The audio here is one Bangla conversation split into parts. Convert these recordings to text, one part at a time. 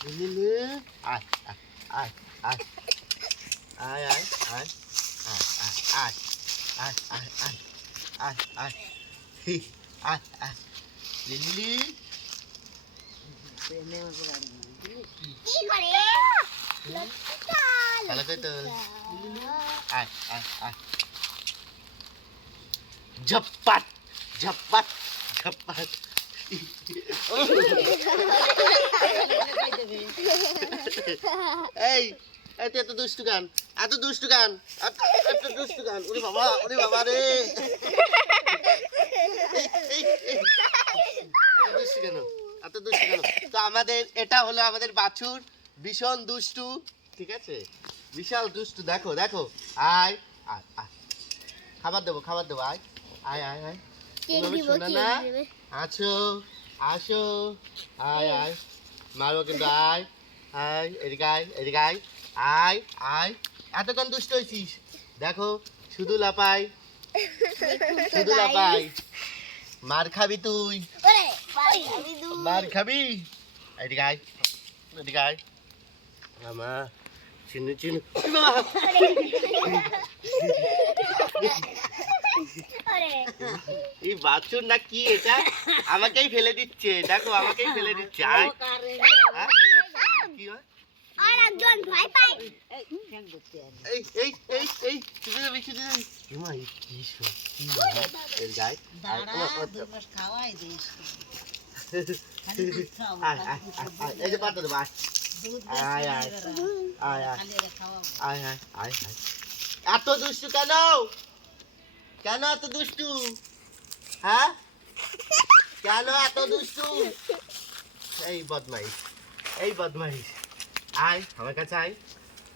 Nè ai nè. Ai ai ai ai. Ai ai ai. Ai ai ai. Ai ai ai. Ai ai. Hi ai ai. Nè nè nè. Kalau kata Ai, ai, ai Jepat Jepat Jepat এই তুই এত দুষ্টু গান এত দুষ্টু গান এত এত দুষ্টু গান ওরে বাবা ওরে বাবা রে। এত দুষ্টু কেন? এত দুষ্টু কেন? তো আমাদের এটা হলো আমাদের বাছুর। ভীষণ দুষ্টু ঠিক আছে? বিশাল দুষ্টু দেখো দেখো। আয় আয় আয়। খাবার দেবো খাবার দেবো আয়। আয় আয় আয়। না? আছো আসো আয় আয়। মারবো কিন্তু আয় আয় এদিকে আয় এদিকে আয় আয় আয়। এতক্ষণ দুষ্ট হয়েছিস। দেখো শুধু লাপাই শুধু লাপাই মার খাবি তুই। মার খাবি এদিকে আয় এদিকে আয়। আমা চিনু চিনু। বাছুর না কি এটা? আমাকেই ফেলে দিচ্ছে দেখো আমাকেই ফেলে দিচ্ছে। এত দুষ্টু কেন? কেন এত দুষ্টু? হ্যাঁ? কেন এত দুষ্টু? এই বদমাইশ এই বদমাইশ। আয় আমার কাছে আয়।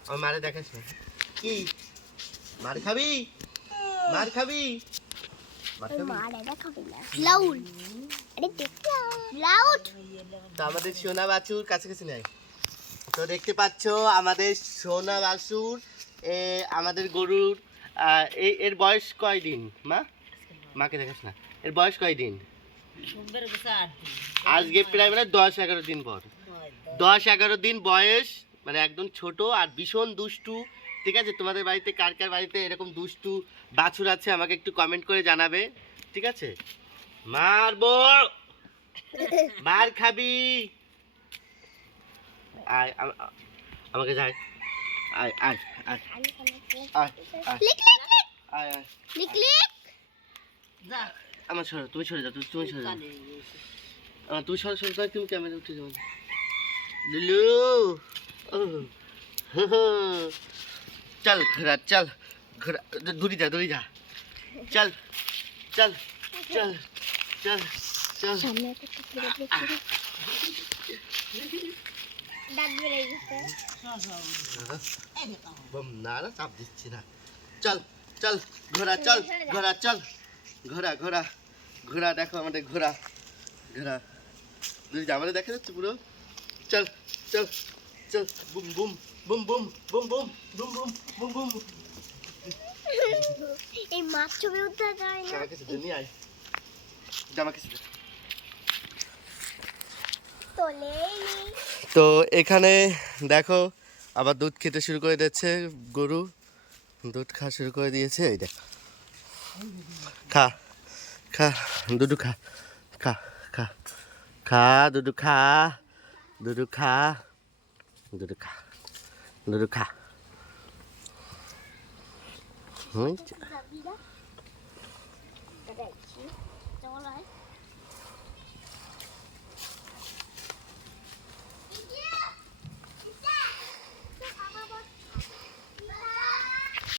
আমার মারে দেখাস কি? মার খাবি? মার খাবি? আমাদের সোনা বাছুর কাছাকাছি নাই তো দেখতে পাচ্ছ আমাদের সোনা বাছুর এ, আমাদের গরুর এর বয়স কয় দিন মা? মাকে দেখাস না। এর বয়স কয় দিন। আজকে প্রায় মানে দশ এগারো দিন পর। দশ এগারো দিন বয়স মানে একদম ছোট আর ভীষণ দুষ্টু। ঠিক আছে? তোমাদের বাড়িতে কার কার বাড়িতে এরকম দুষ্টু বাছুর আছে আমাকে একটু কমেন্ট করে জানাবে। ঠিক আছে? মারবো! মার খাবি! আয় আমাকে যাই আয় আয় আয় আয় আয় আয় আয় আমার সরো তুমি সরে যাও তুমি- সরে যাও। আহ, তুমি সরে সরে যাও তুমি ক্যামেরা উঠে যাও। লুলু। চল ঘোরা চল ঘোরা দূরি যা দূরি যা। চল চল চল চল চল। না চাপ দিচ্ছি না। চল চল ঘোড়া চল ঘোড়া চল। ঘোড়া ঘোড়া ঘোড়া দেখো আমাদের ঘোড়া ঘোড়া। দুই আমাদের দেখা যাচ্ছে পুরো। চল চল চল boom boom boom boom boom boom boom boom boom boom. এই মাছ ছবি উঠতে যায় না। জামা কাছে নিয়ে আয়। জামা কাছে তো এখানে দেখো আবার দুধ খেতে শুরু করে দিচ্ছে গরু। দুধ খাওয়া শুরু করে দিয়েছে এই দেখ। খা খা দুধু খা খা খা খা দুধু খা দুধু খা দুধু খা দুধু খা হুম